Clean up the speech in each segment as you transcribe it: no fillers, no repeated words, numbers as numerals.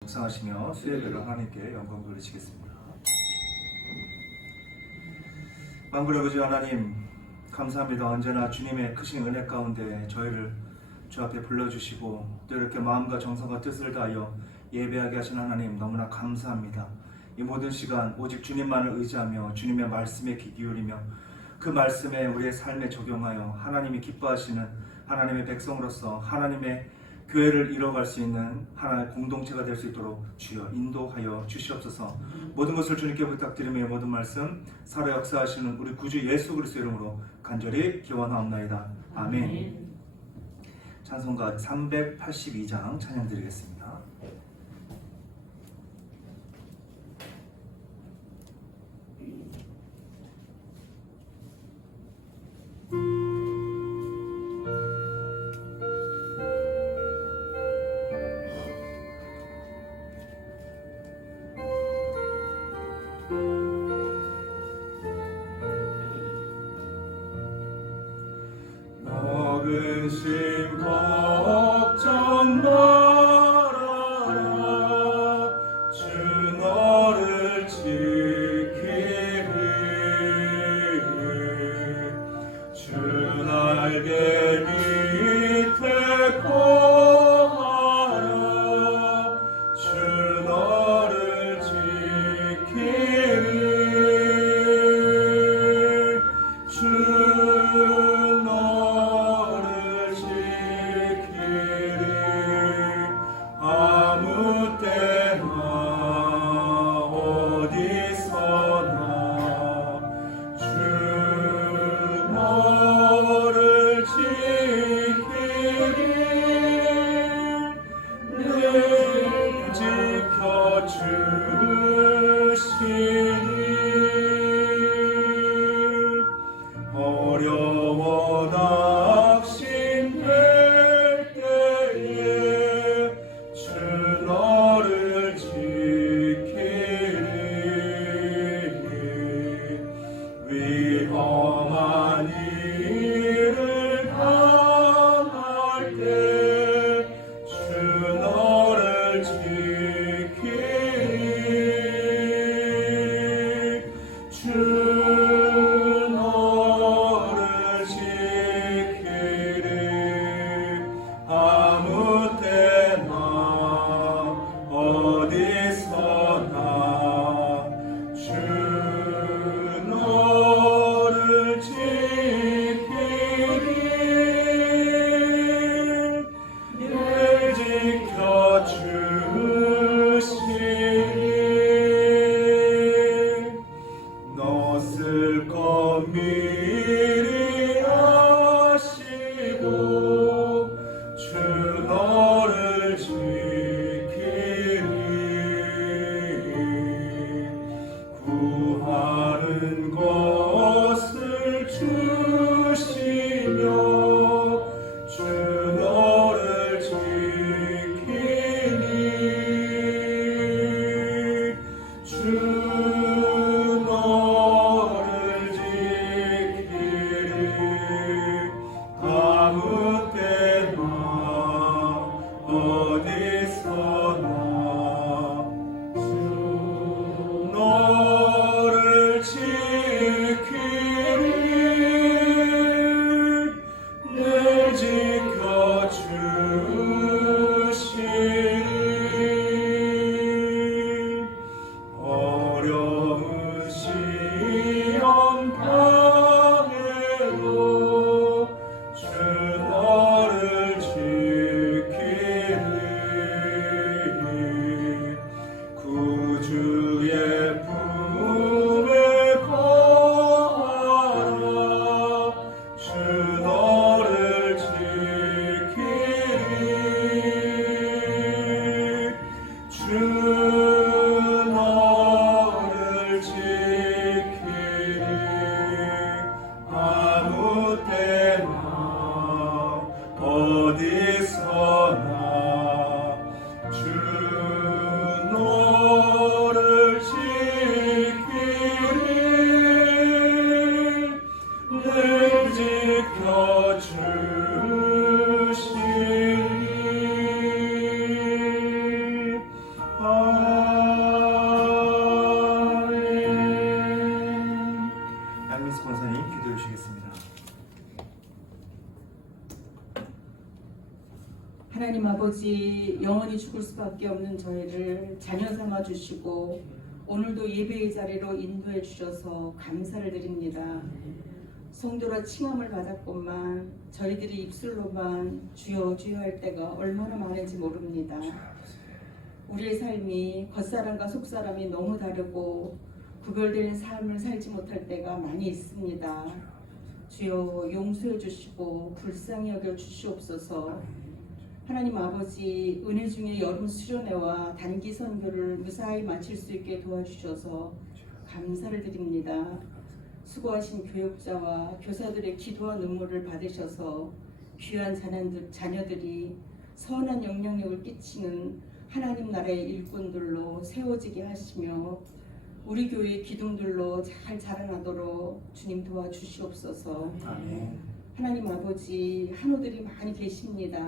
묵상하시며 수예배로 하나님께 영광 돌리시겠습니다. 만군의 아버지 하나님, 감사합니다. 언제나 주님의 크신 은혜 가운데 저희를 주 앞에 불러주시고 또 이렇게 마음과 정성과 뜻을 다하여 예배하게 하신 하나님 너무나 감사합니다. 이 모든 시간 오직 주님만을 의지하며 주님의 말씀에 귀 기울이며 그 말씀에 우리의 삶에 적용하여 하나님이 기뻐하시는 하나님의 백성으로서 하나님의 교회를 이뤄갈 수 있는 하나의 공동체가 될 수 있도록 주여 인도하여 주시옵소서. 모든 것을 주님께 부탁드리며 모든 말씀 살아 역사하시는 우리 구주 예수 그리스도 이름으로 간절히 기원하옵나이다. 아멘. 찬송가 382장 찬양 드리겠습니다. 근심 걱정 마라 하나님 아버지, 영원히 죽을 수밖에 없는 저희를 자녀 삼아 주시고 오늘도 예배의 자리로 인도해 주셔서 감사를 드립니다. 성도라 칭함을 받았건만 저희들이 입술로만 주여 주여 할 때가 얼마나 많은지 모릅니다. 우리의 삶이 겉사람과 속사람이 너무 다르고 구별되는 삶을 살지 못할 때가 많이 있습니다. 주여 용서해 주시고 불쌍히 여겨 주시옵소서. 하나님 아버지, 은혜 중에 여름 수련회와 단기 선교를 무사히 마칠 수 있게 도와주셔서 감사를 드립니다. 수고하신 교육자와 교사들의 기도와 눈물을 받으셔서 귀한 자녀들이 선한 영향력을 끼치는 하나님 나라의 일꾼들로 세워지게 하시며 우리 교회의 기둥들로 잘 자라나도록 주님 도와주시옵소서. 아멘. 하나님 아버지, 한우들이 많이 계십니다.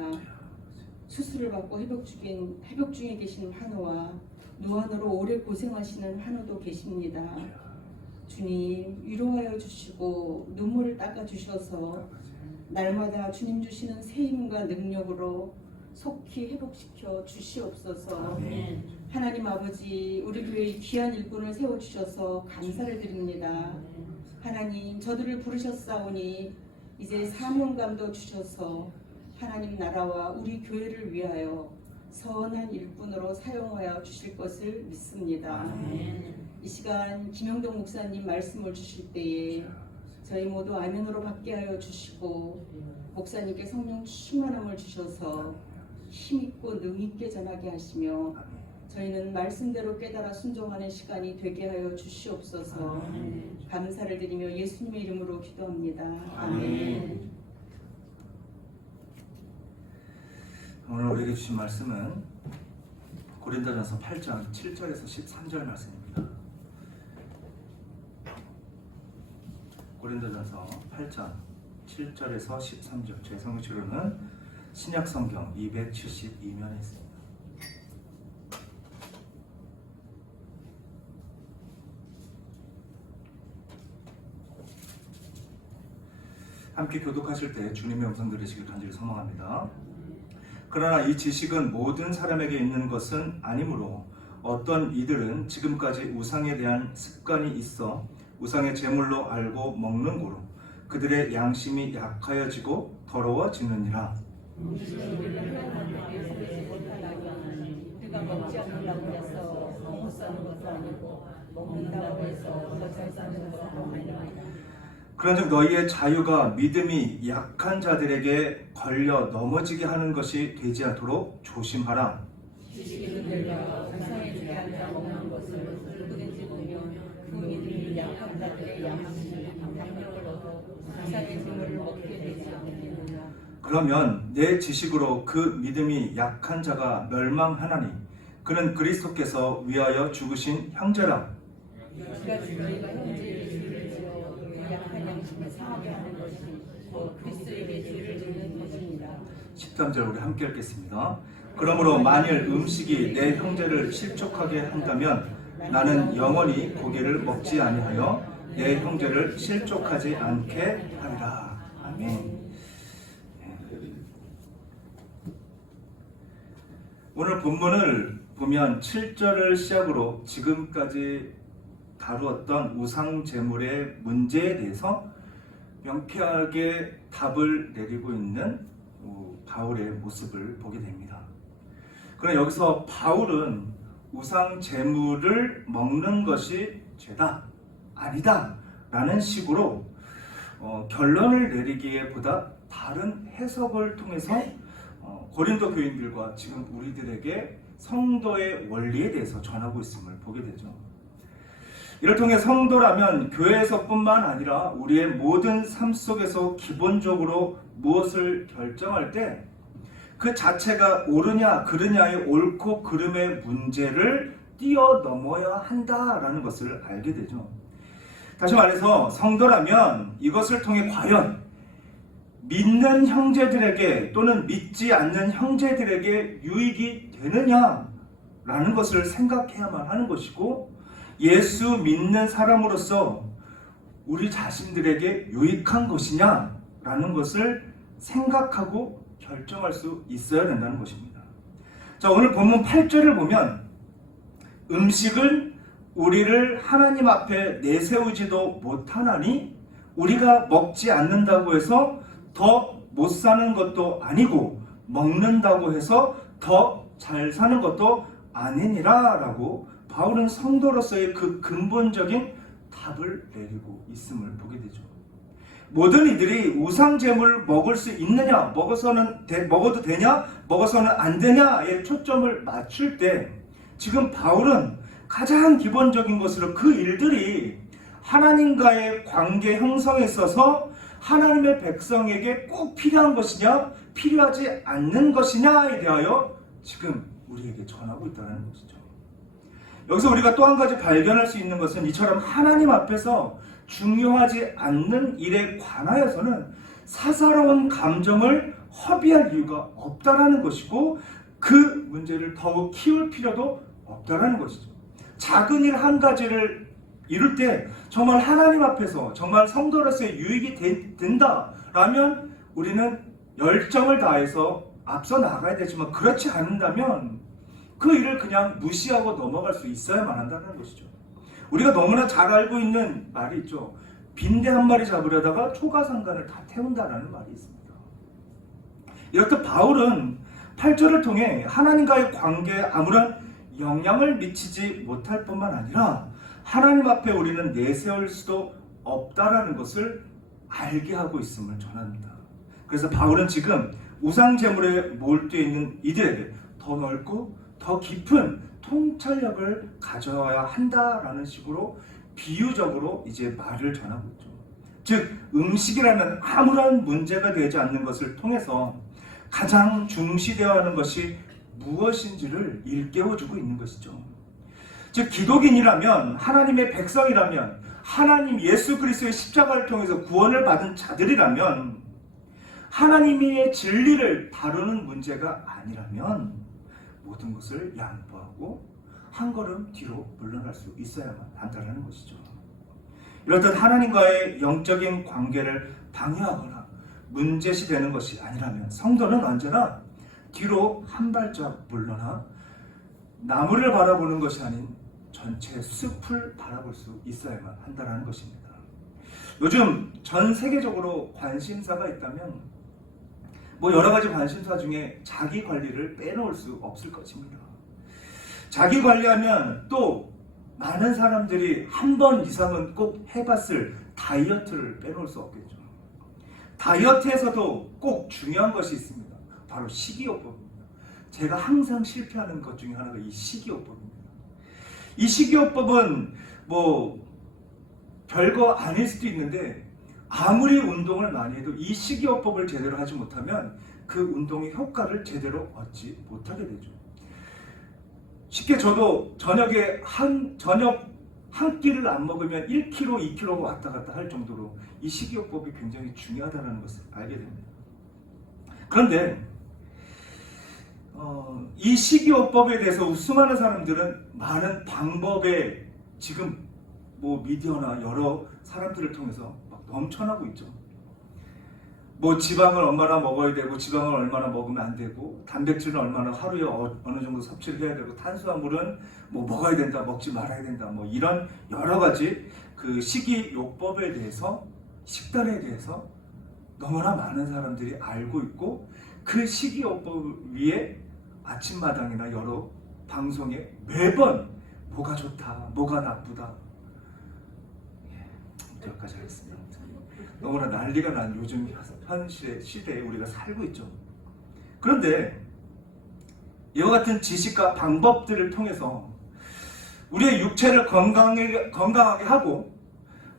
수술을 받고 회복 중에 계신 한우와 노안으로 오래 고생하시는 한우도 계십니다. 주님 위로하여 주시고 눈물을 닦아 주셔서 날마다 주님 주시는 새 힘과 능력으로 속히 회복시켜 주시옵소서. 아멘. 하나님 아버지, 우리 교회에 귀한 일꾼을 세워주셔서 감사를 드립니다. 하나님, 저들을 부르셨사오니 이제 사명감도 주셔서 하나님 나라와 우리 교회를 위하여 선한 일꾼으로 사용하여 주실 것을 믿습니다. 이 시간 김영동 목사님 말씀을 주실 때에 저희 모두 아멘으로 받게 하여 주시고 목사님께 성령 충만함을 주셔서 힘있고 능있게 전하게 하시며 저희는 말씀대로 깨달아 순종하는 시간이 되게 하여 주시옵소서. 감사를 드리며 예수님의 이름으로 기도합니다. 아멘. 오늘 우리에게 주신 말씀은 고린도전서 8장 7절에서 13절 말씀입니다. 고린도전서 8장 7절에서 13절, 제 성경으로는 신약성경 272면에 있습니다. 함께 교독하실 때 주님의 음성 들으시길 간절히 소망합니다. 그러나 이 지식은 모든 사람에게 있는 것은 아니므로 어떤 이들은 지금까지 우상에 대한 습관이 있어 우상의 제물로 알고 먹는 고로 그들의 양심이 약하여지고 더러워지느니라. 그가 먹지 않으려고 해서 못 사는 것도 아니고 먹는다고 해서 더 잘 사는 것도 아니라. 그런즉 너희의 자유가 믿음이 약한 자들에게 걸려 넘어지게 하는 것이 되지 않도록 조심하라. 지식인들과 우상에 대한 먹는 것을 누구든지 보면 그 믿음이 약한 자들의 양심이 강력을 얻어 우상의 제물을 먹게 되지 않느니라. 그러면 내 지식으로 그 믿음이 약한 자가 멸망하나니 그는 그리스도께서 위하여 죽으신 형제라. 그가 주님과 형제의 죄를 지어 약한 양심을 상하게 하는 것이 그리스도에게 죄를 짓는 것입니다. 13절 우리 함께 읽겠습니다. 그러므로 만일 음식이 내 형제를 실족하게 한다면 나는 영원히 고기를 먹지 아니하여 내 형제를 실족하지 않게 하리라. 아멘. 오늘 본문을 보면 7절을 시작으로 지금까지 다루었던 우상 제물의 문제에 대해서 명쾌하게 답을 내리고 있는 바울의 모습을 보게 됩니다. 그러나 여기서 바울은 우상 제물을 먹는 것이 죄다, 아니다 라는 식으로 결론을 내리기보다 다른 해석을 통해서 고린도 교인들과 지금 우리들에게 성도의 원리에 대해서 전하고 있음을 보게 되죠. 이를 통해 성도라면 교회에서뿐만 아니라 우리의 모든 삶 속에서 기본적으로 무엇을 결정할 때 그 자체가 옳으냐 그르냐의 옳고 그름의 문제를 뛰어넘어야 한다라는 것을 알게 되죠. 다시 말해서 성도라면 이것을 통해 과연 믿는 형제들에게 또는 믿지 않는 형제들에게 유익이 되느냐라는 것을 생각해야만 하는 것이고, 예수 믿는 사람으로서 우리 자신들에게 유익한 것이냐라는 것을 생각하고 결정할 수 있어야 된다는 것입니다. 자, 오늘 본문 8절을 보면 음식을 우리를 하나님 앞에 내세우지도 못하나니 우리가 먹지 않는다고 해서 더 못 사는 것도 아니고 먹는다고 해서 더 잘 사는 것도 아니니라 라고 바울은 성도로서의 그 근본적인 답을 내리고 있음을 보게 되죠. 모든 이들이 우상제물을 먹을 수 있느냐, 먹어도 되냐, 먹어서는 안 되냐에 초점을 맞출 때 지금 바울은 가장 기본적인 것으로 그 일들이 하나님과의 관계 형성에 있어서 하나님의 백성에게 꼭 필요한 것이냐, 필요하지 않는 것이냐에 대하여 지금 우리에게 전하고 있다는 것이죠. 여기서 우리가 또 한 가지 발견할 수 있는 것은 이처럼 하나님 앞에서 중요하지 않는 일에 관하여서는 사사로운 감정을 허비할 이유가 없다라는 것이고 그 문제를 더욱 키울 필요도 없다라는 것이죠. 작은 일 한 가지를 이룰 때 정말 하나님 앞에서 정말 성도로서의 유익이 된다라면 우리는 열정을 다해서 앞서 나가야 되지만 그렇지 않는다면 그 일을 그냥 무시하고 넘어갈 수 있어야만 한다는 것이죠. 우리가 너무나 잘 알고 있는 말이 있죠. 빈대 한 마리 잡으려다가 초가상간을 다 태운다라는 말이 있습니다. 이렇듯 바울은 8절을 통해 하나님과의 관계에 아무런 영향을 미치지 못할 뿐만 아니라 하나님 앞에 우리는 내세울 수도 없다라는 것을 알게 하고 있음을 전합니다. 그래서 바울은 지금 우상제물에 몰두해 있는 이들에게 더 넓고 더 깊은 통찰력을 가져야 한다라는 식으로 비유적으로 이제 말을 전하고 있죠. 즉 음식이라는 아무런 문제가 되지 않는 것을 통해서 가장 중시되어야 하는 것이 무엇인지를 일깨워주고 있는 것이죠. 즉 기독인이라면 하나님의 백성이라면 하나님 예수 그리스도의 십자가를 통해서 구원을 받은 자들이라면 하나님의 진리를 다루는 문제가 아니라면 모든 것을 양보하고 한 걸음 뒤로 물러날 수 있어야만 한다는 것이죠. 이렇듯 하나님과의 영적인 관계를 방해하거나 문제시되는 것이 아니라면 성도는 언제나 뒤로 한 발짝 물러나 나무를 바라보는 것이 아닌 전체 숲을 바라볼 수 있어야만 한다는 것입니다. 요즘 전 세계적으로 관심사가 있다면 여러 가지 관심사 중에 자기 관리를 빼놓을 수 없을 것입니다. 자기 관리하면 또 많은 사람들이 한 번 이상은 꼭 해봤을 다이어트를 빼놓을 수 없겠죠. 다이어트에서도 꼭 중요한 것이 있습니다. 바로 식이요법입니다. 제가 항상 실패하는 것 중에 하나가 이 식이요법입니다. 이 식이요법은 별거 아닐 수도 있는데 아무리 운동을 많이 해도 이 식이요법을 제대로 하지 못하면 그 운동의 효과를 제대로 얻지 못하게 되죠. 쉽게 저도 저녁에 저녁 한 끼를 안 먹으면 1kg, 2kg 왔다 갔다 할 정도로 이 식이요법이 굉장히 중요하다는 것을 알게 됩니다. 그런데 이 식이요법에 대해서 수많은 사람들은 많은 방법에 지금 미디어나 여러 사람들을 통해서 막 넘쳐나고 있죠. 지방을 얼마나 먹어야 되고 지방을 얼마나 먹으면 안 되고 단백질은 얼마나 하루에 어느 정도 섭취를 해야 되고 탄수화물은 먹어야 된다, 먹지 말아야 된다, 이런 여러 가지 그 식이요법에 대해서 식단에 대해서 너무나 많은 사람들이 알고 있고 그 식이요법 위에 아침마당이나 여러 방송에 매번 뭐가 좋다, 뭐가 나쁘다 여기까지 하겠습니다. 너무나 난리가 난 요즘 현 시대에 우리가 살고 있죠. 그런데 이와 같은 지식과 방법들을 통해서 우리의 육체를 건강하게 하고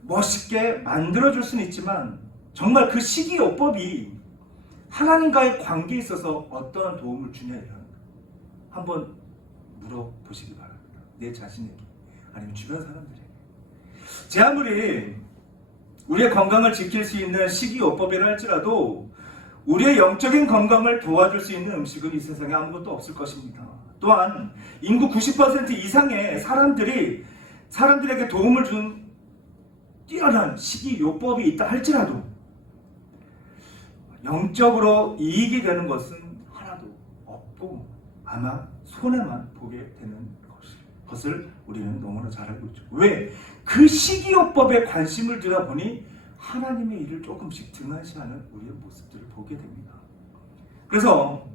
멋있게 만들어줄 수는 있지만 정말 그 식이요법이 하나님과의 관계에 있어서 어떠한 도움을 주냐를 한번 물어보시기 바랍니다. 내 자신에게 아니면 주변 사람들에게. 제 아무리 우리의 건강을 지킬 수 있는 식이요법이라 할지라도 우리의 영적인 건강을 도와줄 수 있는 음식은 이 세상에 아무것도 없을 것입니다. 또한 인구 90% 이상의 사람들에게 도움을 준 뛰어난 식이요법이 있다 할지라도 영적으로 이익이 되는 것은 하나도 없고 아마 손해만 보게 되는 것을 우리는 너무나 잘 알고 있죠. 왜? 그 식이요법에 관심을 들여 보니 하나님의 일을 조금씩 등한시하는 우리의 모습들을 보게 됩니다. 그래서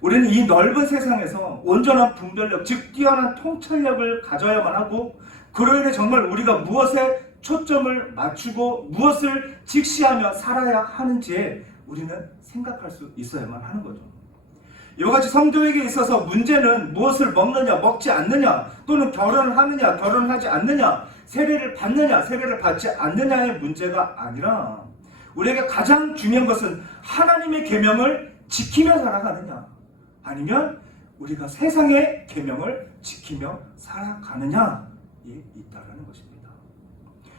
우리는 이 넓은 세상에서 온전한 분별력, 즉 뛰어난 통찰력을 가져야만 하고, 그로 인해 정말 우리가 무엇에 초점을 맞추고 무엇을 직시하며 살아야 하는지에 우리는 생각할 수 있어야만 하는 거죠. 이와 같이 성도에게 있어서 문제는 무엇을 먹느냐, 먹지 않느냐, 또는 결혼을 하느냐, 결혼을 하지 않느냐, 세례를 받느냐, 세례를 받지 않느냐의 문제가 아니라 우리에게 가장 중요한 것은 하나님의 계명을 지키며 살아가느냐, 아니면 우리가 세상의 계명을 지키며 살아가느냐에 있다는 것입니다.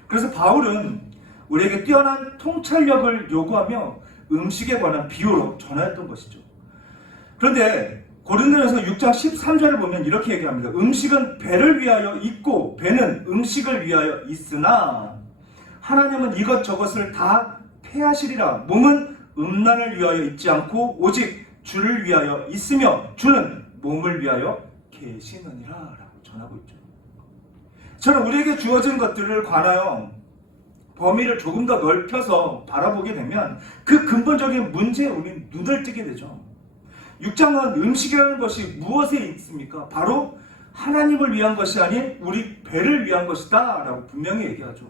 그래서 바울은 우리에게 뛰어난 통찰력을 요구하며 음식에 관한 비유로 전하였던 것이죠. 그런데 고린도전서 6장 13절을 보면 이렇게 얘기합니다. 음식은 배를 위하여 있고 배는 음식을 위하여 있으나 하나님은 이것저것을 다 폐하시리라. 몸은 음란을 위하여 있지 않고 오직 주를 위하여 있으며 주는 몸을 위하여 계시느니라 라고 전하고 있죠. 저는 우리에게 주어진 것들을 관하여 범위를 조금 더 넓혀서 바라보게 되면 그 근본적인 문제에 우리는 눈을 뜨게 되죠. 6장은 음식이라는 것이 무엇에 있습니까? 바로 하나님을 위한 것이 아닌 우리 배를 위한 것이다 라고 분명히 얘기하죠.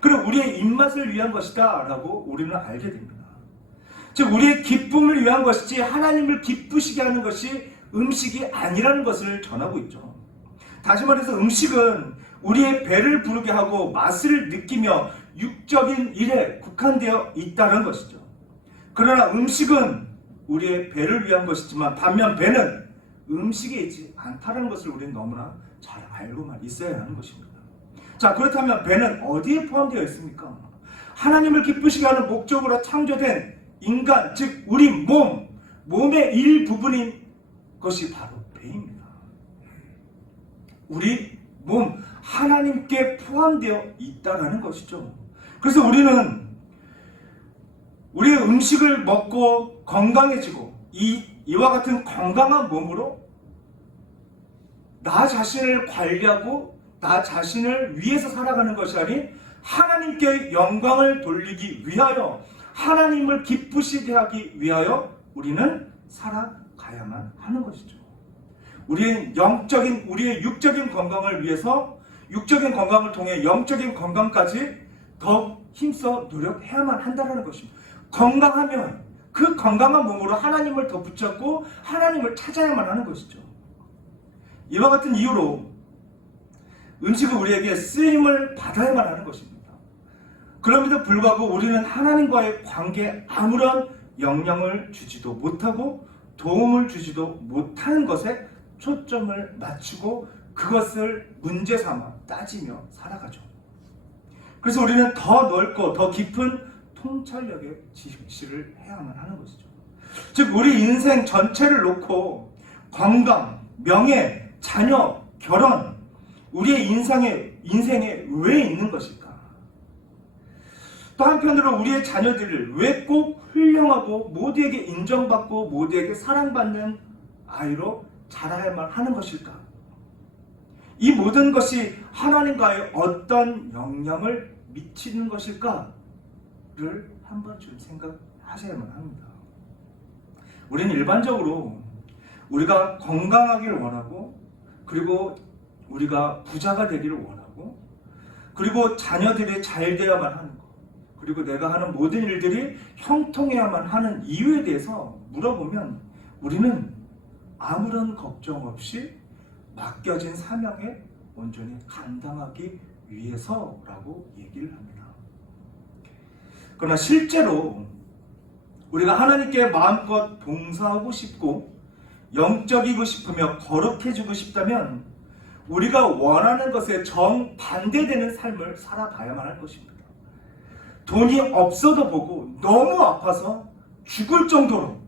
그리고 우리의 입맛을 위한 것이다 라고 우리는 알게 됩니다. 즉 우리의 기쁨을 위한 것이지 하나님을 기쁘시게 하는 것이 음식이 아니라는 것을 전하고 있죠. 다시 말해서 음식은 우리의 배를 부르게 하고 맛을 느끼며 육적인 일에 국한되어 있다는 것이죠. 그러나 음식은 우리의 배를 위한 것이지만 반면 배는 음식에 있지 않다는 것을 우리는 너무나 잘 알고만 있어야 하는 것입니다. 자, 그렇다면 배는 어디에 포함되어 있습니까? 하나님을 기쁘시게 하는 목적으로 창조된 인간, 즉 우리 몸의 일부분인 것이 바로 배입니다. 우리 몸, 하나님께 포함되어 있다는 것이죠. 그래서 우리는 우리의 음식을 먹고 건강해지고 이와 같은 건강한 몸으로 나 자신을 관리하고 나 자신을 위해서 살아가는 것이 아닌 하나님께 영광을 돌리기 위하여 하나님을 기쁘시게 하기 위하여 우리는 살아가야만 하는 것이죠. 우리의 육적인 건강을 위해서 육적인 건강을 통해 영적인 건강까지 더 힘써 노력해야만 한다는 것입니다. 건강하면 그 건강한 몸으로 하나님을 더 붙잡고 하나님을 찾아야만 하는 것이죠. 이와 같은 이유로 음식은 우리에게 쓰임을 받아야만 하는 것입니다. 그럼에도 불구하고 우리는 하나님과의 관계에 아무런 영향을 주지도 못하고 도움을 주지도 못하는 것에 초점을 맞추고 그것을 문제 삼아 따지며 살아가죠. 그래서 우리는 더 넓고 더 깊은 통찰력의 직시를 해야만 하는 것이죠. 즉 우리 인생 전체를 놓고 건강, 명예, 자녀, 결혼, 우리의 인생에 왜 있는 것일까? 또 한편으로 우리의 자녀들을 왜 꼭 훌륭하고 모두에게 인정받고 모두에게 사랑받는 아이로 자라야만 하는 것일까? 이 모든 것이 하나님과의 어떤 영향을 미치는 것일까를 한 번쯤 생각하셔야만 합니다. 우리는 일반적으로 우리가 건강하기를 원하고 그리고 우리가 부자가 되기를 원하고 그리고 자녀들이 잘 되어야만 하는 것 그리고 내가 하는 모든 일들이 형통해야만 하는 이유에 대해서 물어보면 우리는 아무런 걱정 없이 맡겨진 사명에 온전히 감당하기 위해서라고 얘기를 합니다. 그러나 실제로 우리가 하나님께 마음껏 봉사하고 싶고 영적이고 싶으며 거룩해지고 싶다면 우리가 원하는 것에 정반대되는 삶을 살아가야만 할 것입니다. 돈이 없어도 보고 너무 아파서 죽을 정도로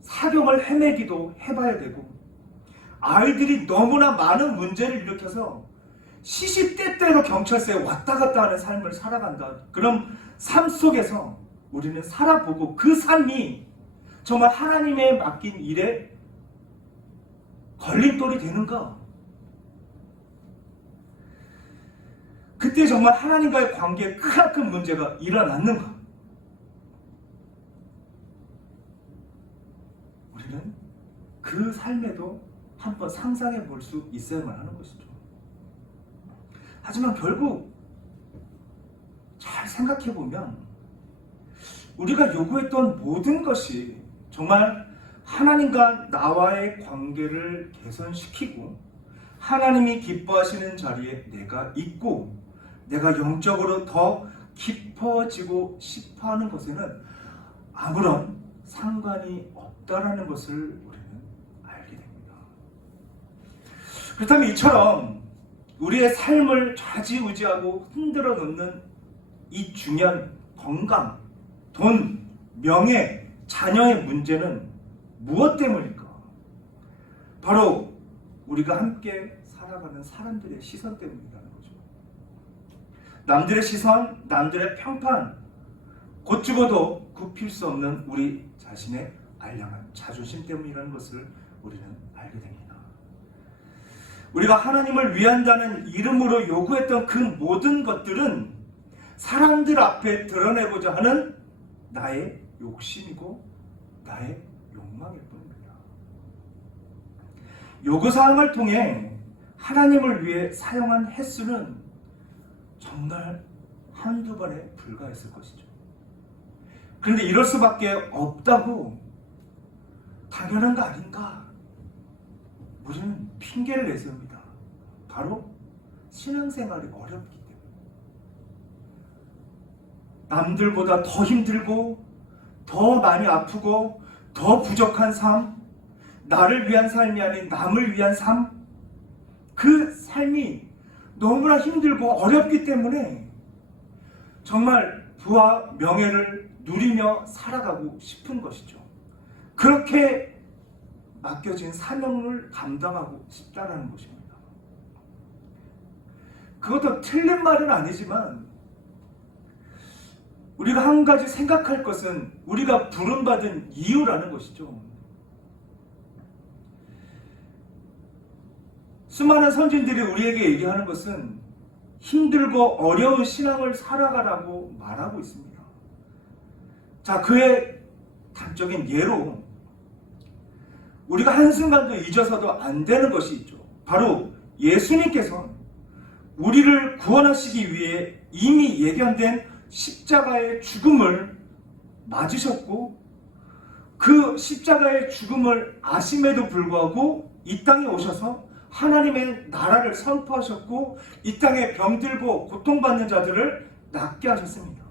사경을 헤매기도 해봐야 되고 아이들이 너무나 많은 문제를 일으켜서 시시때때로 경찰서에 왔다 갔다 하는 삶을 살아간다. 그럼 삶 속에서 우리는 살아보고 그 삶이 정말 하나님의 맡긴 일에 걸림돌이 되는가? 그때 정말 하나님과의 관계에 크나큰 문제가 일어났는가? 우리는 그 삶에도 한번 상상해 볼 수 있어야만 하는 것이죠. 하지만 결국 잘 생각해 보면 우리가 요구했던 모든 것이 정말 하나님과 나와의 관계를 개선시키고 하나님이 기뻐하시는 자리에 내가 있고 내가 영적으로 더 깊어지고 싶어 하는 것에는 아무런 상관이 없다라는 것을 우리는 알게 됩니다. 그렇다면 이처럼 우리의 삶을 좌지우지하고 흔들어 놓는 이 중요한 건강, 돈, 명예, 자녀의 문제는 무엇 때문일까? 바로 우리가 함께 살아가는 사람들의 시선 때문이라는 거죠. 남들의 시선, 남들의 평판, 곧 죽어도 굽힐 수 없는 우리 자신의 알량한 자존심 때문이라는 것을 우리는 알게 됩니다. 우리가 하나님을 위한다는 이름으로 요구했던 그 모든 것들은 사람들 앞에 드러내고자 하는 나의 욕심이고 나의 욕망일 뿐입니다. 요구사항을 통해 하나님을 위해 사용한 횟수는 정말 한두 번에 불과했을 것이죠. 그런데 이럴 수밖에 없다고 당연한 거 아닌가? 우리는 핑계를 내세웁니다. 바로 신앙생활이 어렵기 때문에. 남들보다 더 힘들고 더 많이 아프고 더 부족한 삶, 나를 위한 삶이 아닌 남을 위한 삶, 그 삶이 너무나 힘들고 어렵기 때문에 정말 부와 명예를 누리며 살아가고 싶은 것이죠. 그렇게 맡겨진 사명을 감당하고 싶다는 것입니다. 그것도 틀린 말은 아니지만 우리가 한 가지 생각할 것은 우리가 부름받은 이유라는 것이죠. 수많은 선진들이 우리에게 얘기하는 것은 힘들고 어려운 신앙을 살아가라고 말하고 있습니다. 자, 그의 단적인 예로 우리가 한순간도 잊어서도 안 되는 것이 있죠. 바로 예수님께서 우리를 구원하시기 위해 이미 예견된 십자가의 죽음을 맞으셨고 그 십자가의 죽음을 아심에도 불구하고 이 땅에 오셔서 하나님의 나라를 선포하셨고 이 땅에 병들고 고통받는 자들을 낫게 하셨습니다.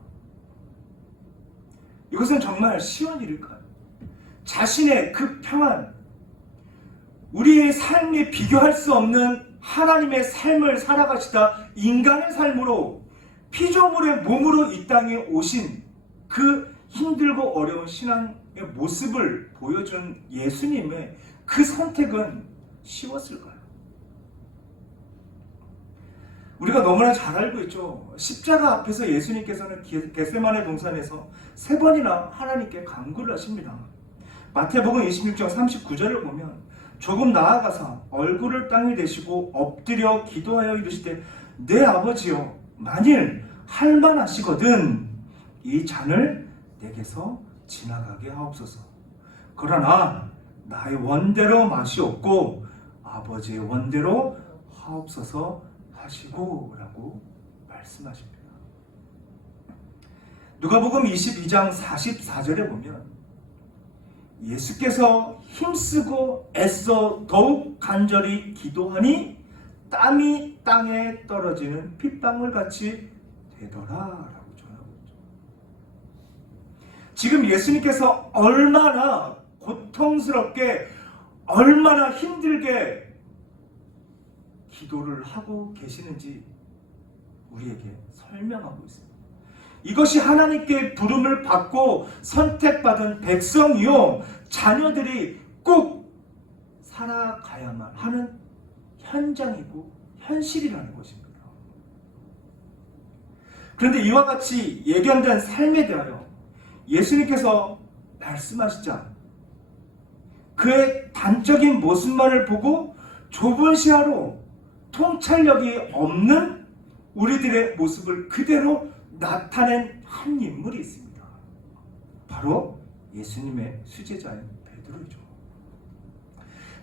이것은 정말 쉬운 일일까요? 자신의 그 평안, 우리의 삶에 비교할 수 없는 하나님의 삶을 살아가시다 인간의 삶으로 피조물의 몸으로 이 땅에 오신 그 힘들고 어려운 신앙의 모습을 보여준 예수님의 그 선택은 쉬웠을까요? 우리가 너무나 잘 알고 있죠. 십자가 앞에서 예수님께서는 겟세마네 동산에서 3번이나 하나님께 간구를 하십니다. 마태복음 26장 39절을 보면 조금 나아가사 얼굴을 땅에 대시고 엎드려 기도하여 이르시되 내 아버지여 만일 할만하시거든 이 잔을 내게서 지나가게 하옵소서. 그러나 나의 원대로 마시옵고 아버지의 원대로 하옵소서 하시고 라고 말씀하십니다. 누가복음 22장 44절에 보면 예수께서 힘쓰고 애써 더욱 간절히 기도하니 땀이 땅에 떨어지는 핏방울 같이 되더라 라고 전하고 있죠. 지금 예수님께서 얼마나 고통스럽게 얼마나 힘들게 기도를 하고 계시는지 우리에게 설명하고 있습니다. 이것이 하나님께 부름을 받고 선택받은 백성이요 자녀들이 꼭 살아가야만 하는 현장이고 현실이라는 것입니다. 그런데 이와 같이 예견된 삶에 대하여 예수님께서 말씀하시자 그의 단적인 모습만을 보고 좁은 시야로 통찰력이 없는 우리들의 모습을 그대로 나타낸 한 인물이 있습니다. 바로 예수님의 수제자인 베드로이죠.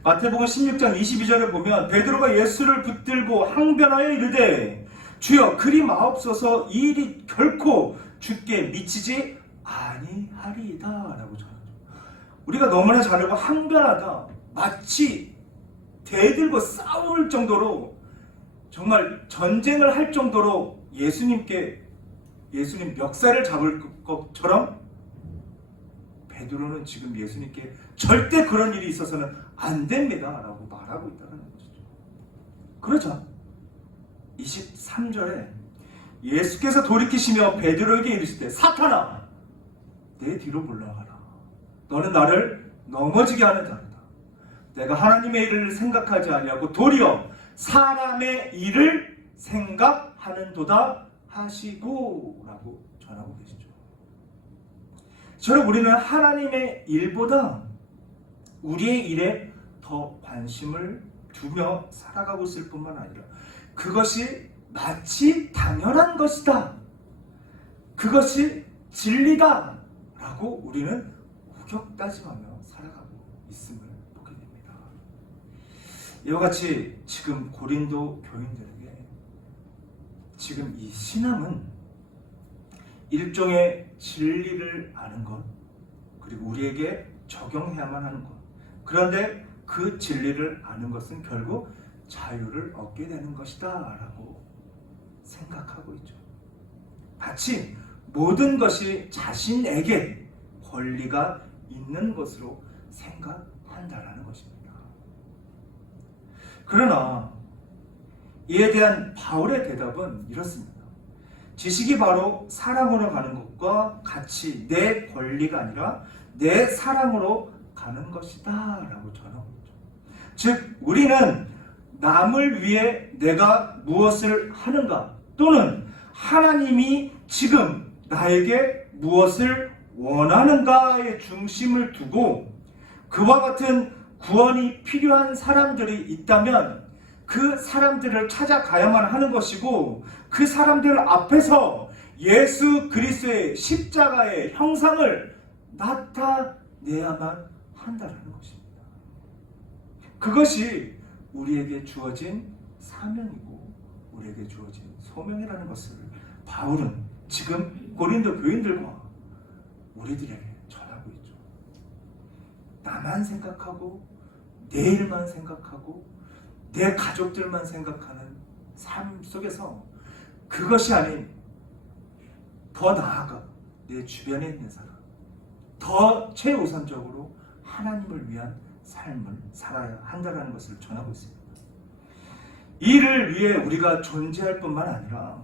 마태복음 16장 22절에 보면 베드로가 예수를 붙들고 항변하여 이르되 주여 그리 마옵소서 이 일이 결코 주께 미치지 아니하리이다 라고 전하죠. 우리가 너무나 잘 알고 항변하다 마치 대들고 싸울 정도로 정말 전쟁을 할 정도로 예수님 멱살을 잡을 것처럼 베드로는 지금 예수님께 절대 그런 일이 있어서는 안 됩니다 라고 말하고 있다는 것이죠. 그러자 23절에 예수께서 돌이키시며 베드로에게 이르시되 사탄아 내 뒤로 물러가라. 너는 나를 넘어지게 하는 자로다. 내가 하나님의 일을 생각하지 아니하고 도리어 사람의 일을 생각하는도다 하시고 라고 전하고 계시죠. 저는 우리는 하나님의 일보다 우리의 일에 더 관심을 두며 살아가고 있을 뿐만 아니라 그것이 마치 당연한 것이다. 그것이 진리다. 라고 우리는 우격다짐하며 살아가고 있음을 보게 됩니다. 이와 같이 지금 고린도 교인들에게 지금 이 신앙은 일종의 진리를 아는 것, 그리고 우리에게 적용해야만 하는 것. 그런데 그 진리를 아는 것은 결국 자유를 얻게 되는 것이다 라고 생각하고 있죠. 마치 모든 것이 자신에게 권리가 있는 것으로 생각한다라는 것입니다. 그러나 이에 대한 바울의 대답은 이렇습니다. 지식이 바로 사랑으로 가는 것과 같이 내 권리가 아니라 내 사랑으로 가는 것이다 라고 전하고 있죠. 즉 우리는 남을 위해 내가 무엇을 하는가 또는 하나님이 지금 나에게 무엇을 원하는가에 중심을 두고 그와 같은 구원이 필요한 사람들이 있다면 그 사람들을 찾아가야만 하는 것이고 그 사람들 앞에서 예수 그리스도의 십자가의 형상을 나타내야만 한다는 것입니다. 그것이 우리에게 주어진 사명이고 우리에게 주어진 소명이라는 것을 바울은 지금 고린도 교인들과 우리들에게 전하고 있죠. 나만 생각하고 내 일만 생각하고 내 가족들만 생각하는 삶 속에서 그것이 아닌 더 나아가 내 주변에 있는 사람, 더 최우선적으로 하나님을 위한 삶을 살아야 한다는 것을 전하고 있습니다. 이를 위해 우리가 존재할 뿐만 아니라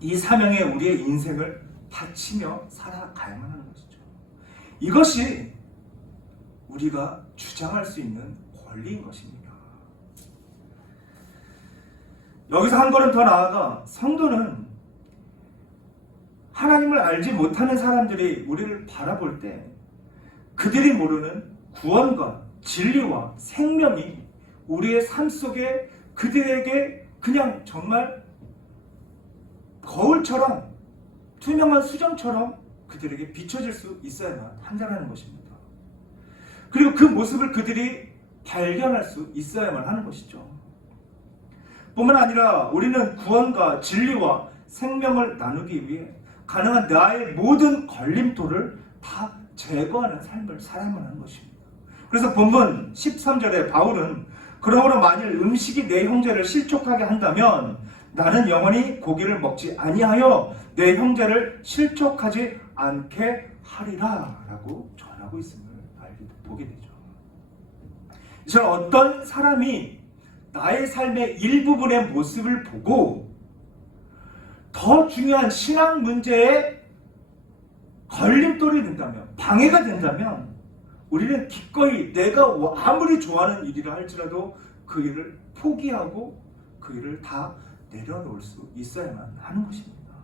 이 사명에 우리의 인생을 바치며 살아가야만 하는 것이죠. 이것이 우리가 주장할 수 있는 권리인 것입니다. 여기서 한 걸음 더 나아가 성도는 하나님을 알지 못하는 사람들이 우리를 바라볼 때 그들이 모르는 구원과 진리와 생명이 우리의 삶 속에 그들에게 그냥 정말 거울처럼 투명한 수정처럼 그들에게 비춰질 수 있어야만 한다는 것입니다. 그리고 그 모습을 그들이 발견할 수 있어야만 하는 것이죠. 뿐만 아니라 우리는 구원과 진리와 생명을 나누기 위해 가능한 나의 모든 걸림돌을 다 제거하는 삶을 살아야만 하는 것입니다. 그래서 본문 13절에 바울은 그러므로 만일 음식이 내 형제를 실족하게 한다면 나는 영원히 고기를 먹지 아니하여 내 형제를 실족하지 않게 하리라 라고 전하고 있음을 보게 되죠. 이제 어떤 사람이 나의 삶의 일부분의 모습을 보고 더 중요한 신앙 문제에 걸림돌이 된다면, 방해가 된다면 우리는 기꺼이 내가 아무리 좋아하는 일이라 할지라도 그 일을 포기하고 그 일을 다 내려놓을 수 있어야만 하는 것입니다.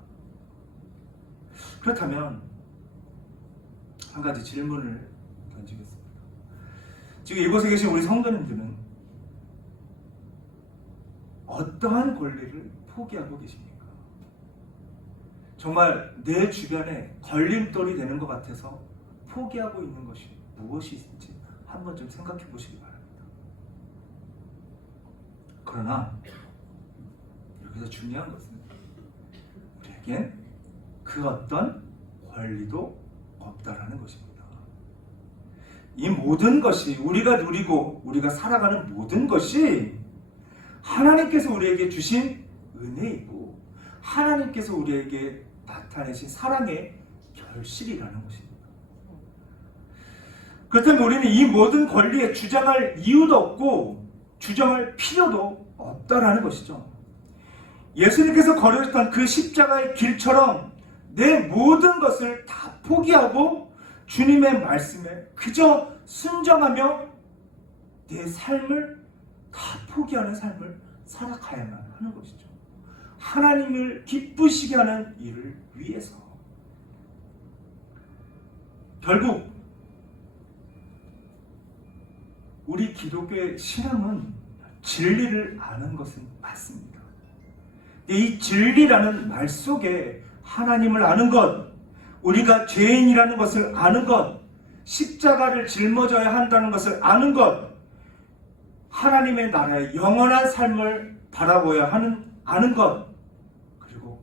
그렇다면 한 가지 질문을 던지겠습니다. 지금 이곳에 계신 우리 성도님들은 어떠한 권리를 포기하고 계십니까? 정말 내 주변에 걸림돌이 되는 것 같아서 포기하고 있는 것이 무엇이 있는지 한번 좀 생각해 보시기 바랍니다. 그러나 여기서 중요한 것은 우리에겐 그 어떤 권리도 없다라는 것입니다. 이 모든 것이 우리가 누리고 우리가 살아가는 모든 것이 하나님께서 우리에게 주신 은혜이고 하나님께서 우리에게 나타내신 사랑의 결실이라는 것입니다. 그렇다면 우리는 이 모든 권리에 주장할 이유도 없고 주장할 필요도 없다라는 것이죠. 예수님께서 걸으셨던 그 십자가의 길처럼 내 모든 것을 다 포기하고 주님의 말씀에 그저 순종하며 내 삶을 다 포기하는 삶을 살아가야만 하는 것이죠. 하나님을 기쁘시게 하는 일을 위해서. 결국 우리 기독교의 신앙은 진리를 아는 것은 맞습니다. 이 진리라는 말 속에 하나님을 아는 것, 우리가 죄인이라는 것을 아는 것, 십자가를 짊어져야 한다는 것을 아는 것, 하나님의 나라의 영원한 삶을 바라보아야 하는 아는 것, 그리고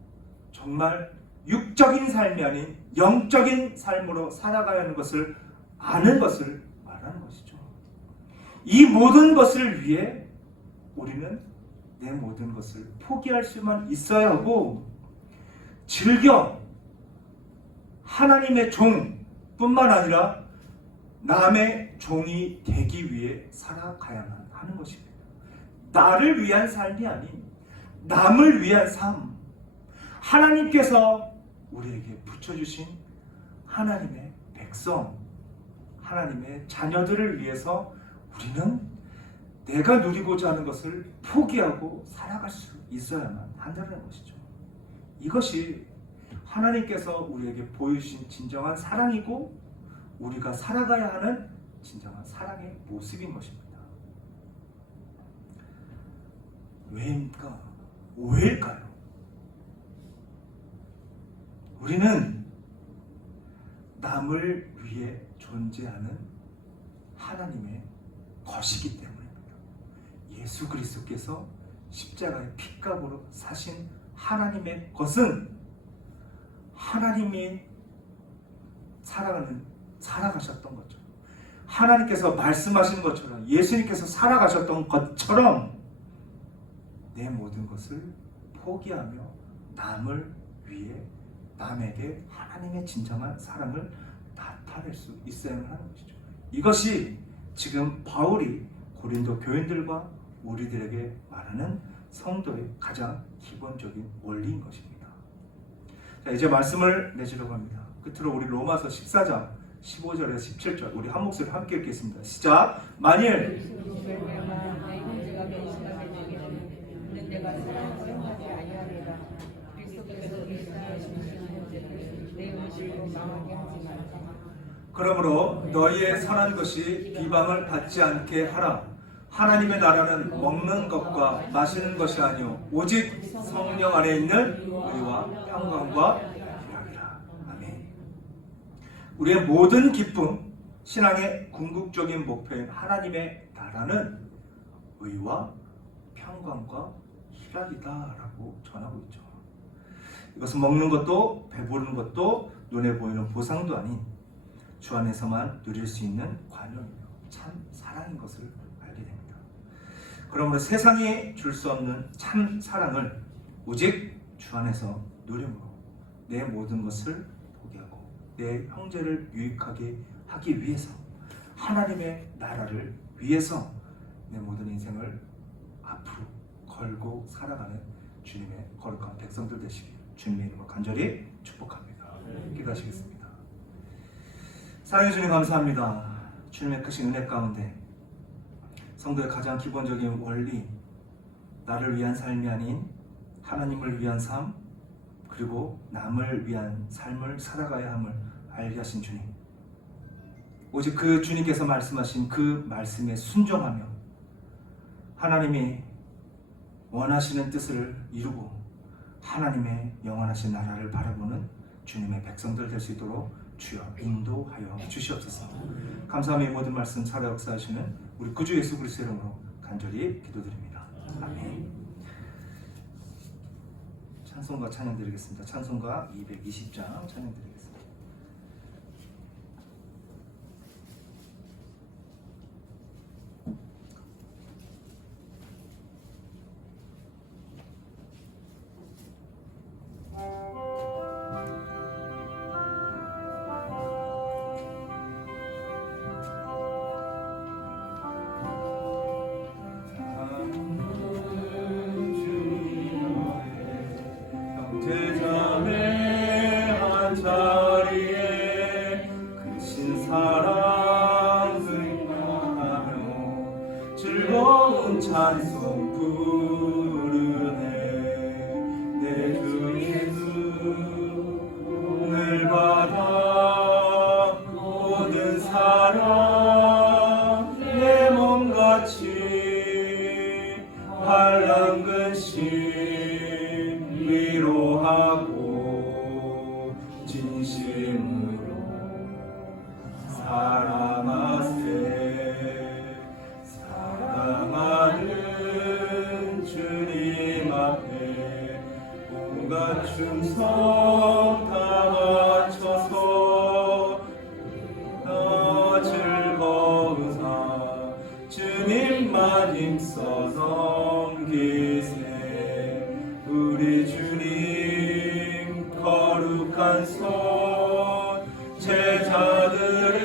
정말 육적인 삶이 아닌 영적인 삶으로 살아가야 하는 것을 아는 것을 말하는 것이죠. 이 모든 것을 위해 우리는 내 모든 것을 포기할 수만 있어야 하고 즐겨 하나님의 종뿐만 아니라 남의 종이 되기 위해 살아가야만 하는 것입니다. 나를 위한 삶이 아닌 남을 위한 삶, 하나님께서 우리에게 붙여주신 하나님의 백성, 하나님의 자녀들을 위해서 우리는 내가 누리고자 하는 것을 포기하고 살아갈 수 있어야만 한다는 것이죠. 이것이 하나님께서 우리에게 보여주신 진정한 사랑이고 우리가 살아가야 하는 진정한 사랑의 모습인 것입니다. 왜입니까? 왜일까요? 우리는 남을 위해 존재하는 하나님의 것이기 때문입니다. 예수 그리스도께서 십자가의 핏값으로 사신 하나님의 것은 하나님이 살아가셨던 거죠. 하나님께서 말씀하신 것처럼 예수님께서 살아가셨던 것처럼 내 모든 것을 포기하며 남을 위해 남에게 하나님의 진정한 사랑을 나타낼 수 있어야 하는 것이죠. 이것이 지금 바울이 고린도 교인들과 우리들에게 말하는 성도의 가장 기본적인 원리인 것입니다. 자, 이제 말씀을 내주려고 합니다. 끝으로 우리 로마서 14장 15절에서 17절 우리 한 목소리 함께 읽겠습니다. 시작. 만일 그러므로 너희의 선한 것이 비방을 받지 않게 하라. 하나님의 나라는 먹는 것과 마시는 것이 아니오 오직 성령 안에 있는 의와 평강과 희락이라. 아멘. 우리의 모든 기쁨, 신앙의 궁극적인 목표인 하나님의 나라는 의와 평강과 희락이다라고 전하고 있죠. 이것은 먹는 것도 배부르는 것도 눈에 보이는 보상도 아닌 주 안에서만 누릴 수 있는 관용이며 참 사랑인 것을 알게 됩니다. 그러므로 세상이 줄 수 없는 참 사랑을 오직 주 안에서 누림으로 내 모든 것을 포기하고 내 형제를 유익하게 하기 위해서 하나님의 나라를 위해서 내 모든 인생을 앞으로 걸고 살아가는 주님의 거룩한 백성들 되시길 주님의 이름으로 간절히 축복합니다. 기도하시겠습니다. 사랑해 주님 감사합니다. 주님의 크신 은혜 가운데 성도의 가장 기본적인 원리, 나를 위한 삶이 아닌 하나님을 위한 삶, 그리고 남을 위한 삶을 살아가야 함을 알게 하신 주님, 오직 그 주님께서 말씀하신 그 말씀에 순종하며 하나님이 원하시는 뜻을 이루고 하나님의 영원하신 나라를 바라보는 주님의 백성들 될 수 있도록 주여 인도하여 주시옵소서. 감사함의 모든 말씀 살아 역사하시는 우리 구주 예수 그리스도의 이름으로 간절히 기도드립니다. 아멘. 찬송가 찬양 드리겠습니다. 찬송가 220장 찬양 드리겠습니다. 제자의 한 자리에 크신 사랑 생각하며 즐거운 찬송 부르네. 내 주 예수 오늘 받아 모든 사랑 내 몸같이 한란 근심 위로하고 진심으로 사랑하세. 사랑하는 주님 앞에 온갖 충성 다 바쳐서 즐거우사 주님만 힘써 섬기세. 우리 주님 거룩한 손 제자들의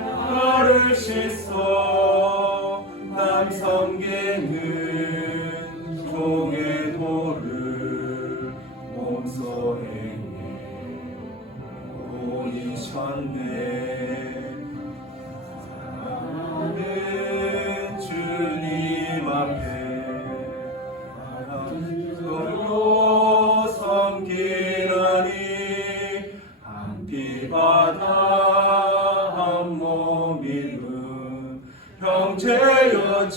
발을 씻어 남 섬기는 종의 도를 몸소 행해 보이셨네. 사랑하는 주님 앞에 로 섬기라니 한 피 바다 한 몸 이룬 형제여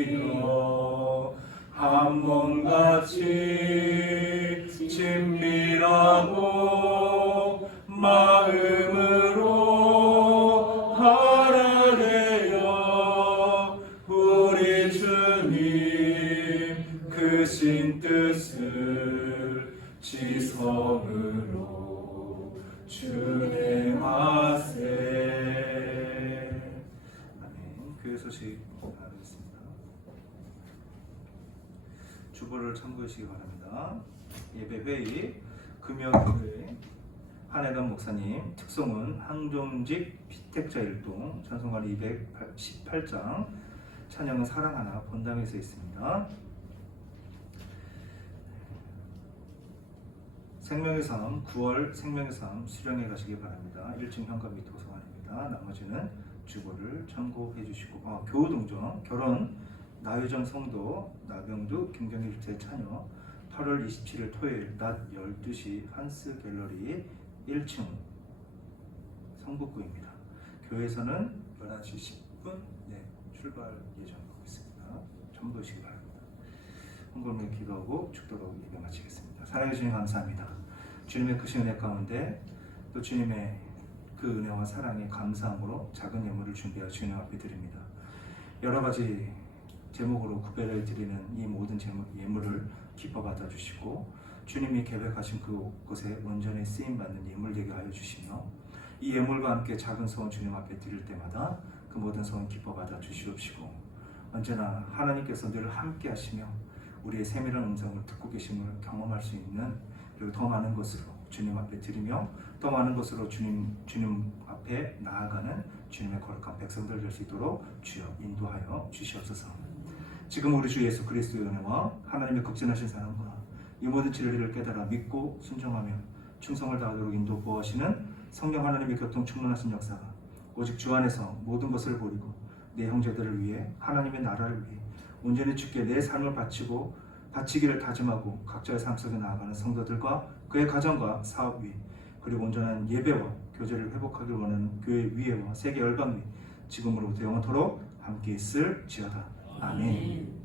친구들이여 한 몸같이 친밀하고 마음으로 하나되어 우리 주님 크신 뜻을 지성으로 준행하세. 아멘. 교회 소식 알아보겠습니다. 주보를 참고하시기 바랍니다. 예배회의 금요일 한혜관 목사님 특송은 항종직 피택자 일동 찬송가 218장 찬양은 사랑하나 본당에서 있습니다. 생명의 삶 9월 생명의 삶 수령해 가시기 바랍니다. 1층 현관 및 도서관입니다. 나머지는 주보를 참고해 주시고 교우동정 결혼 나유정 성도 나병두 김경일제 차녀 8월 27일 토요일 낮 12시 한스 갤러리 1층 성북구입니다. 교회에서는 11시 10분 출발 예정하고 있습니다. 참고하시기 바랍니다. 헌금을 기도하고 축도로 예배 마치겠습니다. 사랑해 주님 감사합니다. 주님의 크신 은혜 가운데 또 주님의 그 은혜와 사랑에 감사함으로 작은 예물을 준비하여 주님 앞에 드립니다. 여러 가지 제목으로 구별해 드리는 이 모든 예물을 기뻐 받아 주시고 주님이 계획하신 그곳에 온전히 쓰임 받는 예물 되게 하여 주시며 이 예물과 함께 작은 소원 주님 앞에 드릴 때마다 그 모든 소원 기뻐 받아 주시옵시고 언제나 하나님께서 늘 함께 하시며 우리의 세밀한 음성을 듣고 계심을 경험할 수 있는 그리고 더 많은 것으로 주님 앞에 드리며 더 많은 것으로 주님 앞에 나아가는 주님의 거룩한 백성들 될 수 있도록 주여 인도하여 주시옵소서. 지금 우리 주 예수 그리스도의 은혜와 하나님의 극진하신 사랑과 이 모든 진리를 깨달아 믿고 순종하며 충성을 다하도록 인도 보호하시는 성령 하나님의 교통 충만하신 역사가 오직 주 안에서 모든 것을 버리고 내 형제들을 위해 하나님의 나라를 위해 온전히 주께 내 삶을 바치기를 다짐하고 각자의 삶 속에 나아가는 성도들과 그의 가정과 사업 위에 그리고 온전한 예배와 교제를 회복하길 원하는 교회 위에와 세계 열방 위 지금으로부터 영원토록 함께 있을지어다. 아멘.